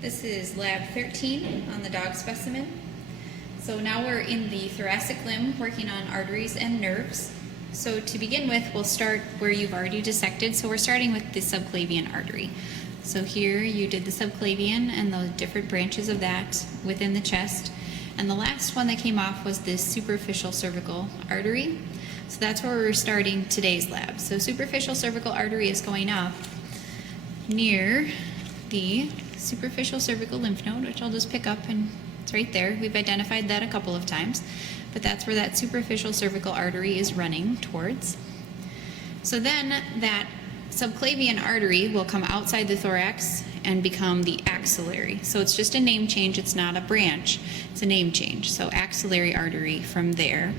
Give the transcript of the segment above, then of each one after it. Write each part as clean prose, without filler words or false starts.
This is lab 13 on the dog specimen. So now we're in the thoracic limb working on arteries and nerves. So to begin with, we'll start where you've already dissected. So we're starting with the subclavian artery. So here you did the subclavian and the different branches of that within the chest. And the last one that came off was this superficial cervical artery. So that's where we're starting today's lab. So superficial cervical artery is going up near the superficial cervical lymph node, which I'll just pick up, and it's right there. We've identified that a couple of times, but that's where that superficial cervical artery is running towards. So then that subclavian artery will come outside the thorax and become the axillary. So it's just a name change, it's not a branch, it's a name change. So axillary artery from there.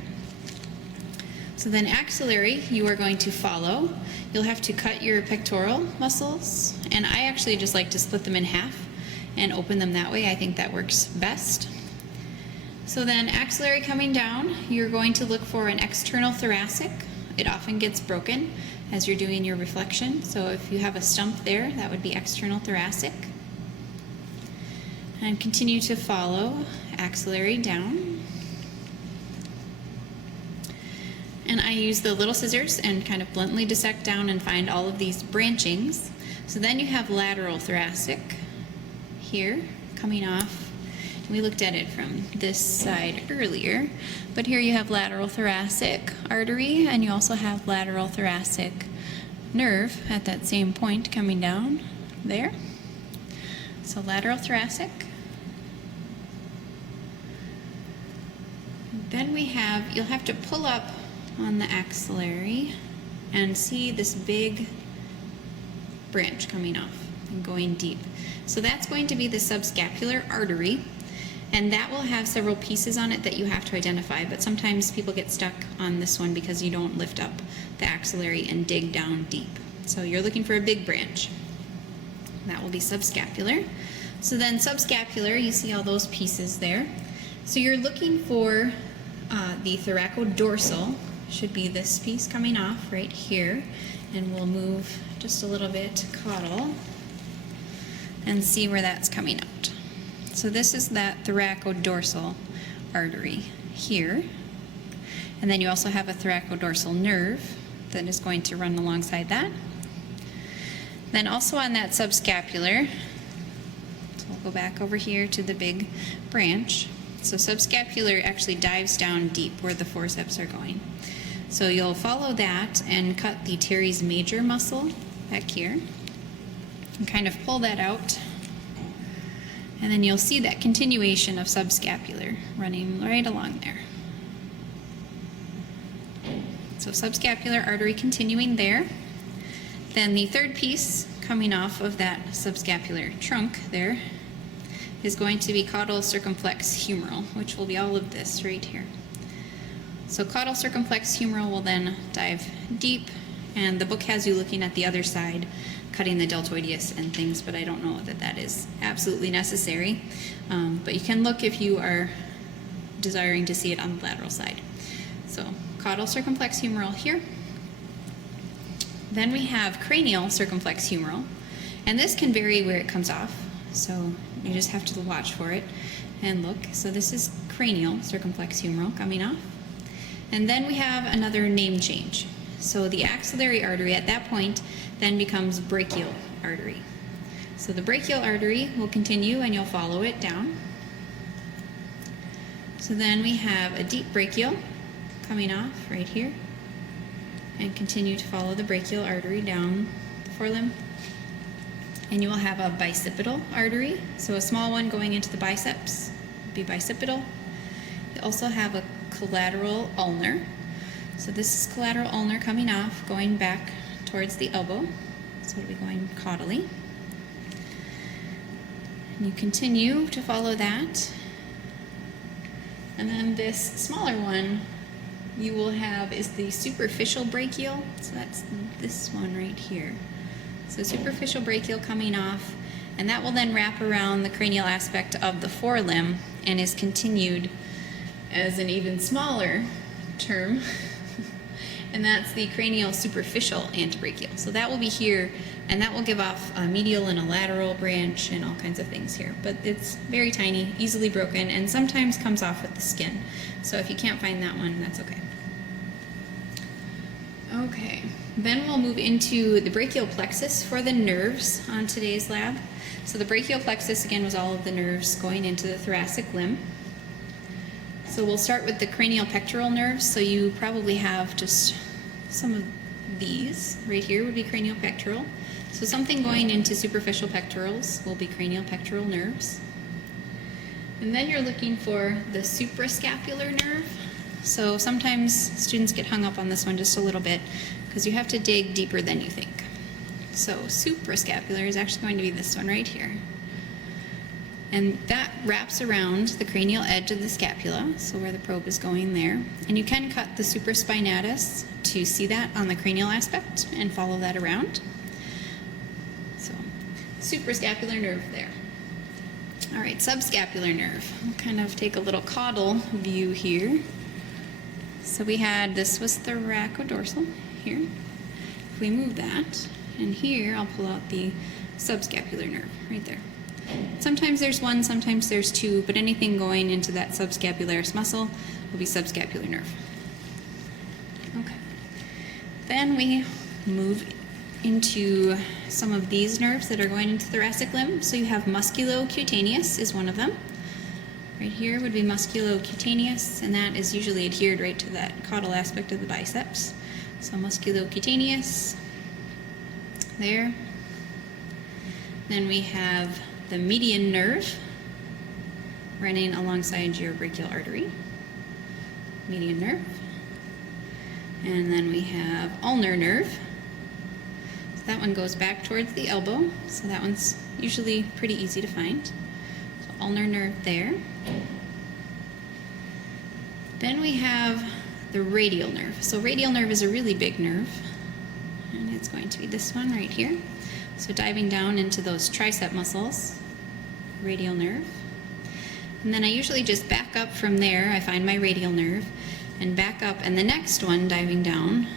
So then axillary, you are going to follow. You'll have to cut your pectoral muscles, and I actually just like to split them in half and open them that way. I think that works best. So then axillary coming down, you're going to look for an external thoracic. It often gets broken as you're doing your reflection. So if you have a stump there, that would be external thoracic. And continue to follow axillary down. And I use the little scissors and kind of bluntly dissect down and find all of these branchings. So then you have lateral thoracic here coming off. We looked at it from this side earlier, but here you have lateral thoracic artery, and you also have lateral thoracic nerve at that same point coming down there. So lateral thoracic. Then we have, you'll have to pull up on the axillary and see this big branch coming off and going deep. So that's going to be the subscapular artery, and that will have several pieces on it that you have to identify, but sometimes people get stuck on this one because you don't lift up the axillary and dig down deep. So you're looking for a big branch. That will be subscapular. So then subscapular, you see all those pieces there. So you're looking for the thoracodorsal, should be this piece coming off right here, and we'll move just a little bit caudal and see where that's coming out. So this is that thoracodorsal artery here, and then you also have a thoracodorsal nerve that is going to run alongside that. Then also on that subscapular, so we'll go back over here to the big branch. So subscapular actually dives down deep where the forceps are going. So you'll follow that and cut the teres major muscle back here and kind of pull that out. And then you'll see that continuation of subscapular running right along there. So subscapular artery continuing there. Then the third piece coming off of that subscapular trunk there is going to be caudal circumflex humeral, which will be all of this right here. So caudal circumflex humeral will then dive deep, and the book has you looking at the other side, cutting the deltoideus and things, but I don't know that that is absolutely necessary. But you can look if you are desiring to see it on the lateral side. So caudal circumflex humeral here. Then we have cranial circumflex humeral, and this can vary where it comes off, so you just have to watch for it and look. So this is cranial circumflex humeral coming off. And then we have another name change. So the axillary artery at that point then becomes brachial artery. So the brachial artery will continue and you'll follow it down. So then we have a deep brachial coming off right here, and continue to follow the brachial artery down the forelimb. And you will have a bicipital artery, so a small one going into the biceps would be bicipital. You also have a collateral ulnar. So this is collateral ulnar coming off, going back towards the elbow. So it'll be going caudally. And you continue to follow that. And then this smaller one you will have is the superficial brachial. So that's this one right here. So superficial brachial coming off, and that will then wrap around the cranial aspect of the forelimb and is continued as an even smaller term and that's the cranial superficial antebrachial. So that will be here, and that will give off a medial and a lateral branch and all kinds of things here. But it's very tiny, easily broken, and sometimes comes off with the skin. So if you can't find that one, that's okay. Okay, then we'll move into the brachial plexus for the nerves on today's lab. So the brachial plexus, again, was all of the nerves going into the thoracic limb. So we'll start with the cranial pectoral nerves. So you probably have just some of these. Right here would be cranial pectoral. So something going into superficial pectorals will be cranial pectoral nerves. And then you're looking for the suprascapular nerve. So sometimes students get hung up on this one just a little bit because you have to dig deeper than you think. So suprascapular is actually going to be this one right here. And that wraps around the cranial edge of the scapula, so where the probe is going there. And you can cut the supraspinatus to see that on the cranial aspect and follow that around. So suprascapular nerve there. All right, subscapular nerve. We'll kind of take a little caudal view here. So we had, this was thoracodorsal here. If we move that, and here I'll pull out the subscapular nerve right there. Sometimes there's one, sometimes there's two, but anything going into that subscapularis muscle will be subscapular nerve. Okay. Then we move into some of these nerves that are going into the thoracic limb. So you have musculocutaneous is one of them. Right here would be musculocutaneous, and that is usually adhered right to that caudal aspect of the biceps. So musculocutaneous there. Then we have the median nerve running alongside your brachial artery. Median nerve. And then we have ulnar nerve. So that one goes back towards the elbow, so that one's usually pretty easy to find. So ulnar nerve there. Then we have the radial nerve. So radial nerve is a really big nerve, and it's going to be this one right here. So diving down into those tricep muscles, radial nerve. And then I usually just back up from there. I find my radial nerve and back up, and the next one diving down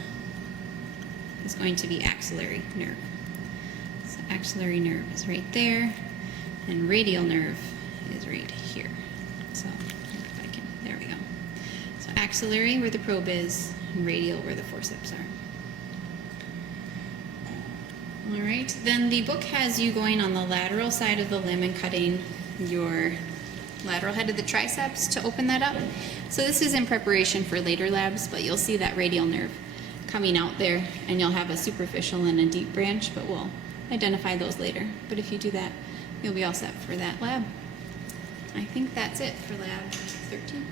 is going to be axillary nerve. So axillary nerve is right there, and radial nerve is right here. So if I can, there we go. So axillary where the probe is, and radial where the forceps are. All right, then the book has you going on the lateral side of the limb and cutting your lateral head of the triceps to open that up. So this is in preparation for later labs, but you'll see that radial nerve coming out there, and you'll have a superficial and a deep branch, but we'll identify those later. But if you do that, you'll be all set for that lab. I think that's it for lab 13.